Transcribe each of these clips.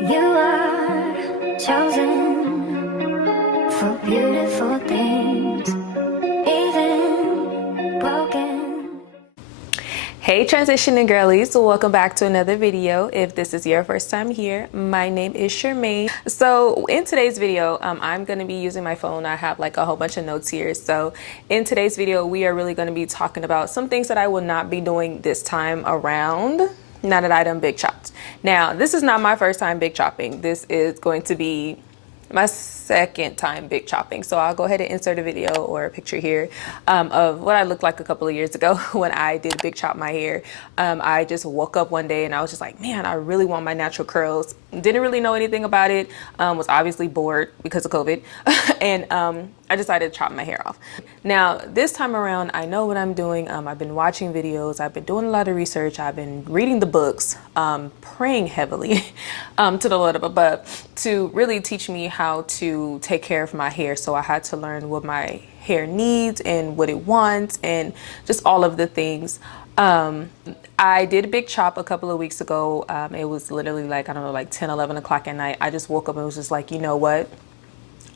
You are chosen for beautiful things, even broken. Hey transitioning girlies, welcome back to another video. If this is your first time here, my name is Charmaine. So in today's video, I'm going to be using my phone. I have like a whole bunch of notes here. So in today's video, we are really going to be talking about some things that I will not be doing this time around, now that I done big chopped. Now, this is not my first time big chopping. This is going to be my second time big chopping. So I'll go ahead and insert a video or a picture here of what I looked like a couple of years ago when I did big chop my hair. I just woke up one day and I was just like, man, I really want my natural curls. Didn't really know anything about it. Was obviously bored because of COVID. And I decided to chop my hair off. Now, this time around, I know what I'm doing. I've been watching videos. I've been doing a lot of research. I've been reading the books, praying heavily to the Lord above to really teach me how to take care of my hair. So I had to learn what my hair needs and what it wants and just all of the things. I did a big chop a couple of weeks ago. It was literally like, I don't know, like 10, 11 o'clock at night. I just woke up and was just like, you know what?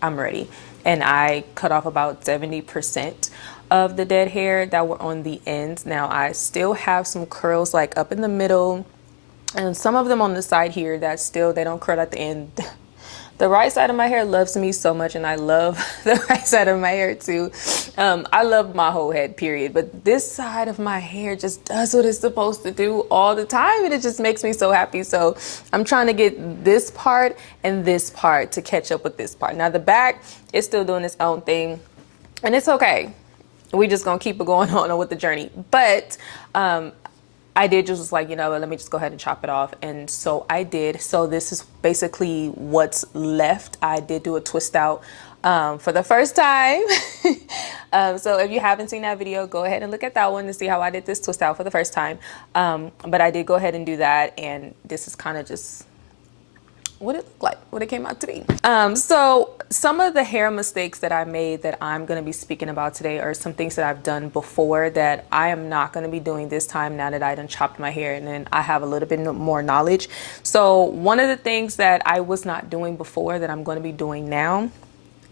I'm ready. And I cut off about 70% of the dead hair that were on the ends. Now I still have some curls like up in the middle and some of them on the side here that still, they don't curl at the end. The right side of my hair loves me so much, and I love the right side of my hair too. I love my whole head, period. But this side of my hair just does what it's supposed to do all the time, and it just makes me so happy. So I'm trying to get this part and this part to catch up with this part. Now the back is still doing its own thing, and it's okay. We just gonna keep it going on with the journey. But I did just was like, you know, let me just go ahead and chop it off. And so I did. So this is basically what's left. I did do a twist out for the first time. So if you haven't seen that video, go ahead and look at that one to see how I did this twist out for the first time. But I did go ahead and do that. And this is kind of just what it looked like, what it came out to be. So some of the hair mistakes that I made that I'm going to be speaking about today are some things that I've done before that I am not going to be doing this time now that I done chopped my hair and then I have a little bit more knowledge. So one of the things that I was not doing before that I'm going to be doing now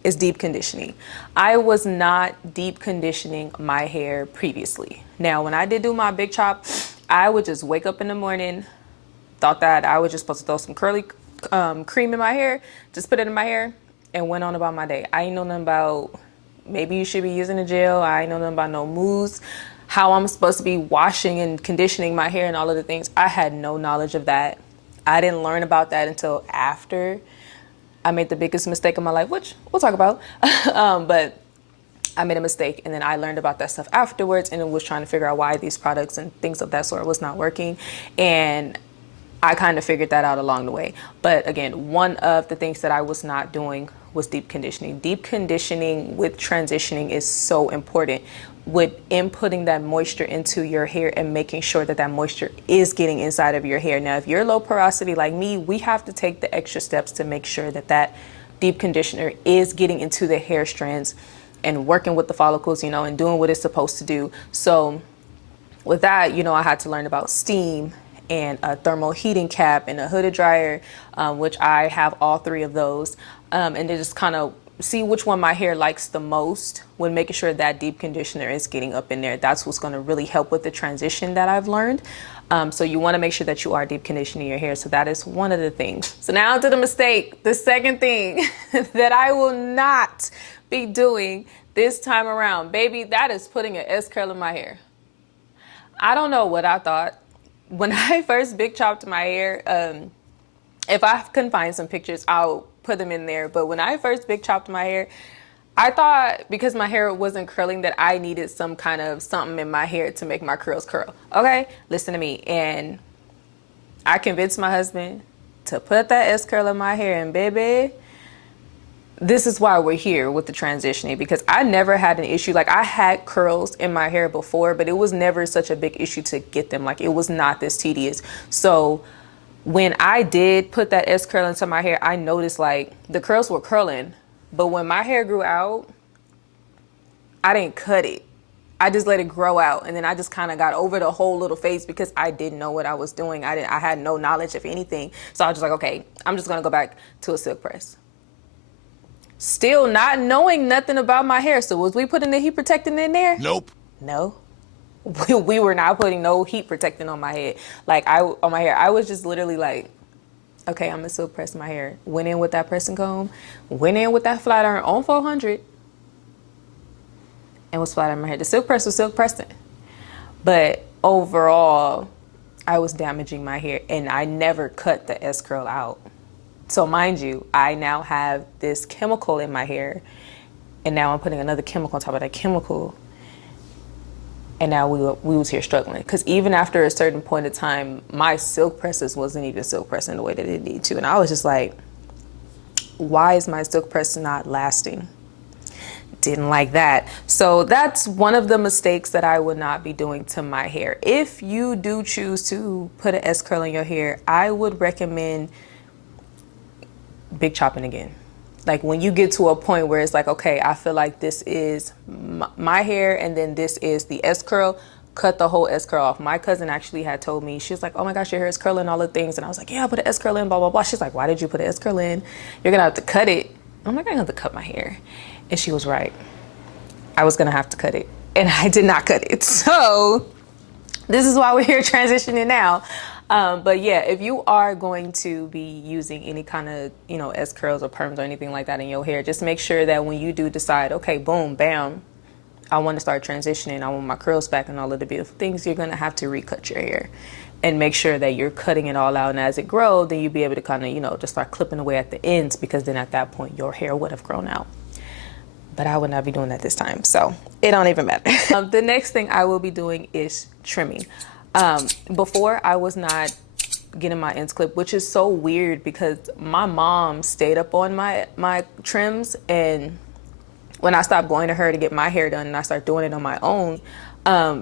is deep conditioning. I was not deep conditioning my hair previously. Now, when I did do my big chop, I would just wake up in the morning, thought that I was just supposed to throw some curly cream in my hair, just put it in my hair and went on about my day. I ain't know nothing about maybe you should be using a gel. I ain't know nothing about no mousse, how I'm supposed to be washing and conditioning my hair and all of the things. I had no knowledge of that. I didn't learn about that until after I made the biggest mistake of my life, which we'll talk about. But I made a mistake and then I learned about that stuff afterwards and was trying to figure out why these products and things of that sort was not working. And I kind of figured that out along the way. But again, one of the things that I was not doing was deep conditioning. Deep conditioning with transitioning is so important with inputting that moisture into your hair and making sure that that moisture is getting inside of your hair. Now, if you're low porosity like me, we have to take the extra steps to make sure that that deep conditioner is getting into the hair strands and working with the follicles, you know, and doing what it's supposed to do. So with that, you know, I had to learn about steam and a thermal heating cap and a hooded dryer, which I have all three of those. And then just kind of see which one my hair likes the most when making sure that deep conditioner is getting up in there. That's what's going to really help with the transition that I've learned. So you want to make sure that you are deep conditioning your hair. So that is one of the things. So now to the mistake, the second thing that I will not be doing this time around, baby, that is putting an S curl in my hair. I don't know what I thought. When I first big chopped my hair, if I can find some pictures, I'll put them in there. But when I first big chopped my hair, I thought because my hair wasn't curling that I needed some kind of something in my hair to make my curls curl. Okay, listen to me. And I convinced my husband to put that S curl in my hair, and baby, this is why we're here with the transitioning, because I never had an issue. Like, I had curls in my hair before, but it was never such a big issue to get them. Like, it was not this tedious. So when I did put that S curl into my hair, I noticed like the curls were curling, but when my hair grew out, I didn't cut it. I just let it grow out, and then I just kind of got over the whole little phase because I didn't know what I was doing. I had no knowledge of anything, so I was just like, okay, I'm just gonna go back to a silk press. Still not knowing nothing about my hair. So was we putting the heat protectant in there? Nope. No. We were not putting no heat protectant on my head. Like on my hair. I was just literally like, okay, I'm gonna silk press my hair. Went in with that pressing comb, went in with that flat iron on 400, and was flat ironing my hair. The silk press was silk pressing. But overall, I was damaging my hair, and I never cut the S curl out. So mind you, I now have this chemical in my hair, and now I'm putting another chemical on top of that chemical. And now we was here struggling, because even after a certain point of time, my silk presses wasn't even silk pressing the way that it needed to. And I was just like, why is my silk press not lasting? Didn't like that. So that's one of the mistakes that I would not be doing to my hair. If you do choose to put an S curl in your hair, I would recommend big chopping again. Like when you get to a point where it's like, okay, I feel like this is my hair and then this is the S curl, cut the whole S curl off. My cousin actually had told me, she was like, oh my gosh, your hair is curling, all the things. And I was like, yeah, I put an S curl in, blah, blah, blah. She's like, why did you put an S curl in? You're gonna have to cut it. I'm like, I have to cut my hair. And she was right. I was gonna have to cut it. And I did not cut it. So this is why we're here transitioning now. But yeah, if you are going to be using any kind of, S curls or perms or anything like that in your hair, just make sure that when you do decide, okay, boom, bam, I want to start transitioning, I want my curls back and all of the beautiful things, you're going to have to recut your hair and make sure that you're cutting it all out. And as it grows, then you'll be able to kind of, just start clipping away at the ends, because then at that point, your hair would have grown out. But I would not be doing that this time, so it don't even matter. The next thing I will be doing is trimming. Before, I was not getting my ends clipped, which is so weird because my mom stayed up on my trims, and when I stopped going to her to get my hair done and I started doing it on my own,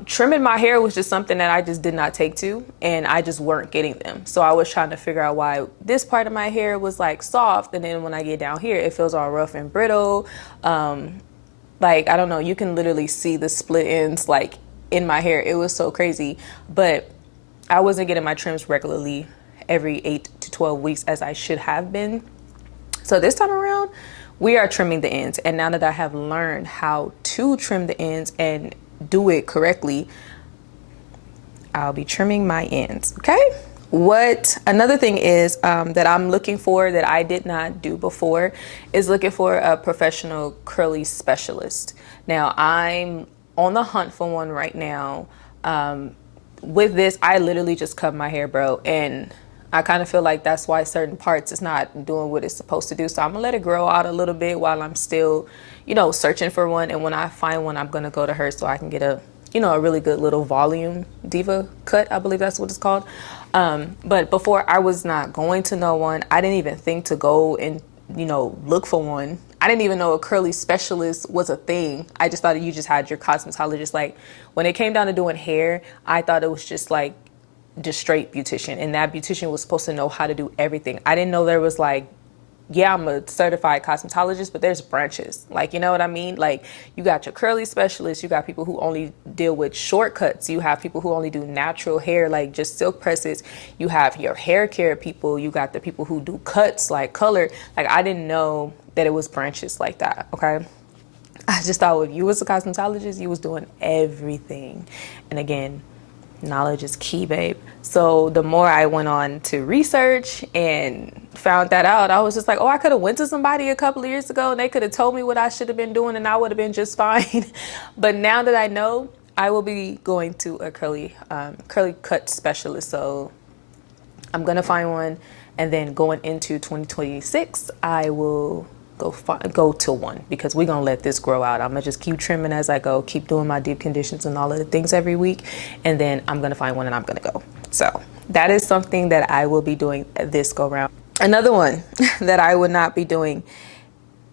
trimming my hair was just something that I just did not take to, and I just weren't getting them. So I was trying to figure out why this part of my hair was like soft, and then when I get down here, it feels all rough and brittle. Like, I don't know, you can literally see the split ends like in my hair. It was so crazy, but I wasn't getting my trims regularly every 8 to 12 weeks as I should have been. So this time around, we are trimming the ends. And now that I have learned how to trim the ends and do it correctly, I'll be trimming my ends, okay? Another thing is that I'm looking for that I did not do before is looking for a professional curly specialist. Now, I'm on the hunt for one right now. With this, I literally just cut my hair, bro, and I kind of feel like that's why certain parts is not doing what it's supposed to do. So I'm gonna let it grow out a little bit while I'm still, searching for one. And when I find one, I'm gonna go to her so I can get a really good little volume diva cut. I believe that's what it's called. But before, I was not going to know one. I didn't even think to go and, look for one. I didn't even know a curly specialist was a thing. I just thought you just had your cosmetologist. Like, when it came down to doing hair, I thought it was just straight beautician, and that beautician was supposed to know how to do everything. I didn't know there was yeah, I'm a certified cosmetologist, but there's branches. Like, you know what I mean? Like, you got your curly specialists, you got people who only deal with shortcuts, you have people who only do natural hair, like just silk presses, you have your hair care people, you got the people who do cuts, like color. Like, I didn't know that it was branches like that, okay? I just thought if you was a cosmetologist, you was doing everything. And again, knowledge is key, babe. So the more I went on to research and found that out, I was just like, oh, I could have went to somebody a couple of years ago and they could have told me what I should have been doing and I would have been just fine. But now that I know, I will be going to a curly cut specialist. So I'm gonna find one, and then going into 2026, I will go to one, because we're gonna let this grow out. I'm gonna just keep trimming as I go, keep doing my deep conditions and all of the things every week, and then I'm gonna find one and I'm gonna go. So that is something that I will be doing this go round. Another one that I would not be doing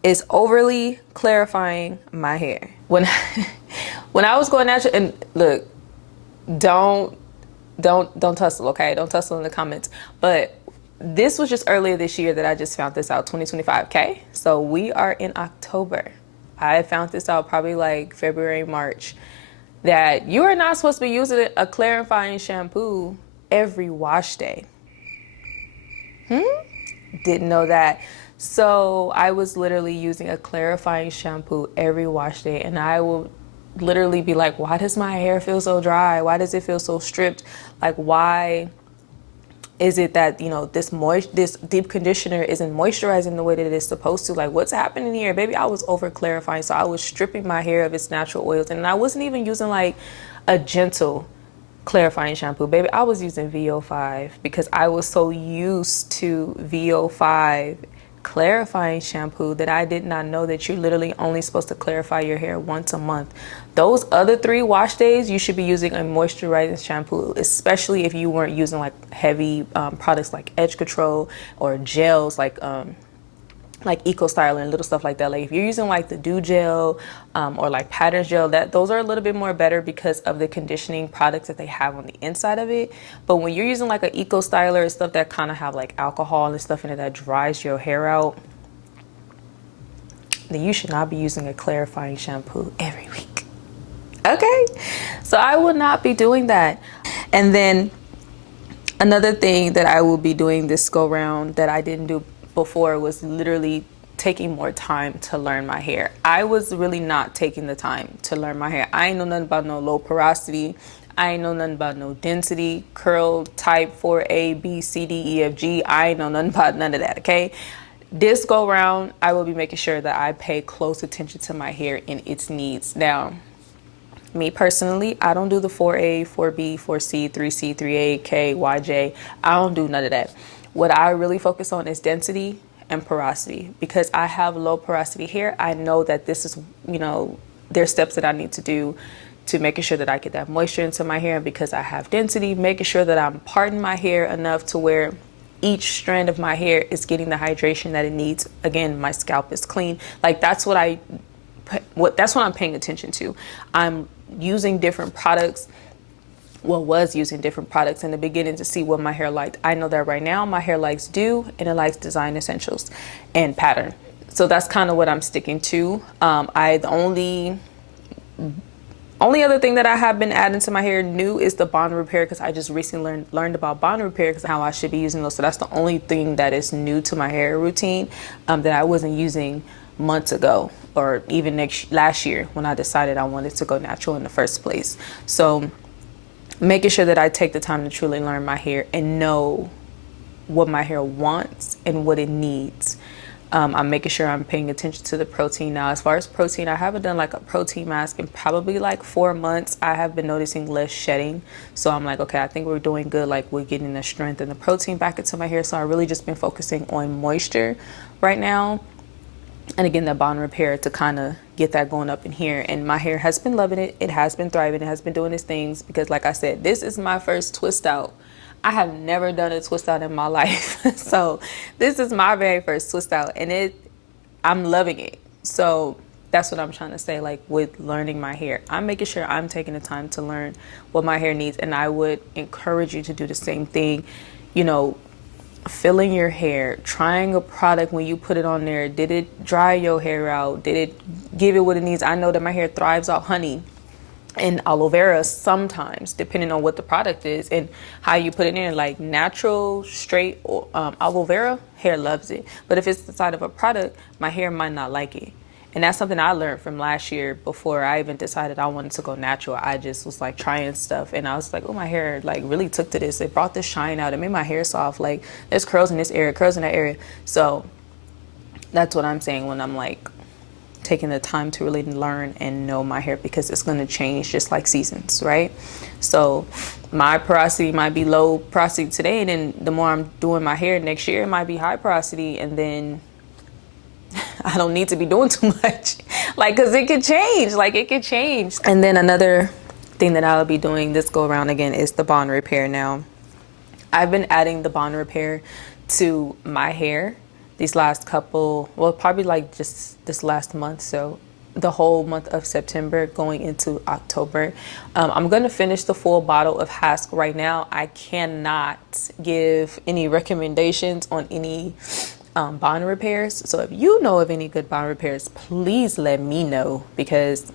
is overly clarifying my hair. When I was going natural, and look, don't tussle, okay? Don't tussle in the comments. But this was just earlier this year that I just found this out, 2025, okay? So we are in October. I found this out probably like February, March. that you are not supposed to be using a clarifying shampoo every wash day. Didn't know that. So I was literally using a clarifying shampoo every wash day, and I will literally be like, why does my hair feel so dry? Why does it feel so stripped? Like, why is it that, you know, this deep conditioner isn't moisturizing the way that it is supposed to? Like, what's happening here? Baby, I was over clarifying. So I was stripping my hair of its natural oils, and I wasn't even using like a gentle clarifying shampoo. Baby, I was using VO5 because I was so used to VO5 clarifying shampoo that I did not know that you're literally only supposed to clarify your hair once a month. Those other 3 wash days, you should be using a moisturizing shampoo, especially if you weren't using like heavy products like edge control or gels like Eco Style and little stuff like that. Like if you're using like the Dew Gel or like Pattern Gel, those are a little bit more better because of the conditioning products that they have on the inside of it. But when you're using like an Eco Styler and stuff that kind of have like alcohol and stuff in it that dries your hair out, then you should not be using a clarifying shampoo every week. Okay, so I will not be doing that. And then another thing that I will be doing this go round that I didn't do before was literally taking more time to learn my hair. I was really not taking the time to learn my hair. I ain't know nothing about no low porosity. I ain't know nothing about no density, curl, type 4A, B, C, D, E, F, G. I ain't know nothing about none of that, okay? This go round, I will be making sure that I pay close attention to my hair and its needs. Now, me personally, I don't do the 4A, 4B, 4C, 3C, 3A, K, YJ. I don't do none of that. What I really focus on is density and porosity. Because I have low porosity hair, I know that this is, you know, there's steps that I need to do to making sure that I get that moisture into my hair. And because I have density, making sure that I'm parting my hair enough to where each strand of my hair is getting the hydration that it needs. Again, my scalp is clean. Like that's what I'm paying attention to. I'm using different products. Was using different products in the beginning to see what my hair liked. I know that right now my hair likes Dew and it likes Design Essentials and Pattern. So that's kind of what I'm sticking to. The only other thing that I have been adding to my hair new is the bond repair, because I just recently learned about bond repair because how I should be using those. So that's the only thing that is new to my hair routine that I wasn't using months ago or even last year when I decided I wanted to go natural in the first place. So making sure that I take the time to truly learn my hair and know what my hair wants and what it needs. I'm making sure I'm paying attention to the protein. Now, as far as protein, I haven't done like a protein mask in probably like 4 months. I have been noticing less shedding. So I'm like, okay, I think we're doing good. Like we're getting the strength and the protein back into my hair. So I really just been focusing on moisture right now. And again, the bond repair to kind of get that going up in here. And my hair has been loving it. It has been thriving. It has been doing its things because like I said, this is my first twist out. I have never done a twist out in my life. So this is my very first twist out and I'm loving it. So that's what I'm trying to say. Like with learning my hair, I'm making sure I'm taking the time to learn what my hair needs. And I would encourage you to do the same thing, you know, feeling your hair, trying a product when you put it on there. Did it dry your hair out? Did it give it what it needs? I know that my hair thrives off honey and aloe vera sometimes, depending on what the product is and how you put it in. Like natural, straight aloe vera, hair loves it. But if it's the side of a product, my hair might not like it. And that's something I learned from last year before I even decided I wanted to go natural. I just was like trying stuff and I was like, oh, my hair like really took to this. It brought this shine out. It made my hair soft. Like there's curls in this area, curls in that area. So that's what I'm saying when I'm like taking the time to really learn and know my hair, because it's going to change just like seasons, right? So my porosity might be low porosity today, and then the more I'm doing my hair next year, it might be high porosity, and then I don't need to be doing too much. Like, cause it could change, like it could change. And then another thing that I'll be doing this go around again is the bond repair. Now, I've been adding the bond repair to my hair these last couple, well, probably like just this last month. So the whole month of September going into October. I'm gonna finish the full bottle of Hask right now. I cannot give any recommendations on any bond repairs. So if you know of any good bond repairs, please let me know, because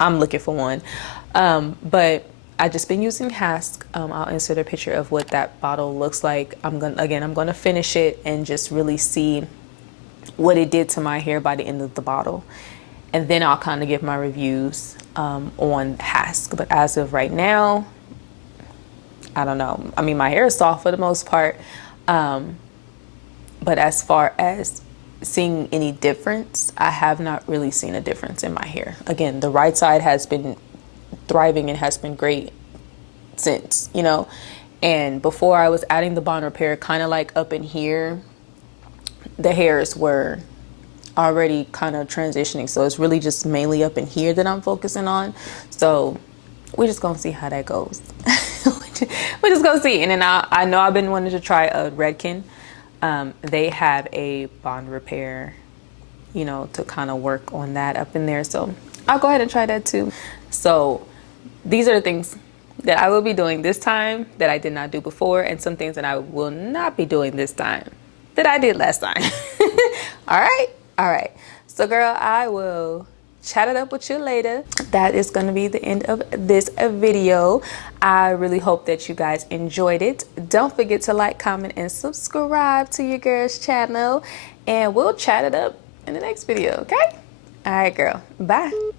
I'm looking for one. But I just been using Hask. I'll insert a picture of what that bottle looks like. I'm gonna finish it and just really see what it did to my hair by the end of the bottle, and then I'll kind of give my reviews on Hask. But as of right now, I don't know. I mean, my hair is soft for the most part, but as far as seeing any difference, I have not really seen a difference in my hair. Again, the right side has been thriving and has been great since, you know. And before I was adding the bond repair, kind of like up in here, the hairs were already kind of transitioning. So it's really just mainly up in here that I'm focusing on. So we're just gonna see how that goes. We're just gonna see. And then I know I've been wanting to try a Redken. They have a bond repair, you know, to kind of work on that up in there. So I'll go ahead and try that too. So these are the things that I will be doing this time that I did not do before, and some things that I will not be doing this time that I did last time. All right. So girl, I will chat it up with you later. That is going to be the end of this video. I really hope that you guys enjoyed it. Don't forget to like, comment, and subscribe to your girl's channel, and we'll chat it up in the next video, okay? All right, girl. Bye.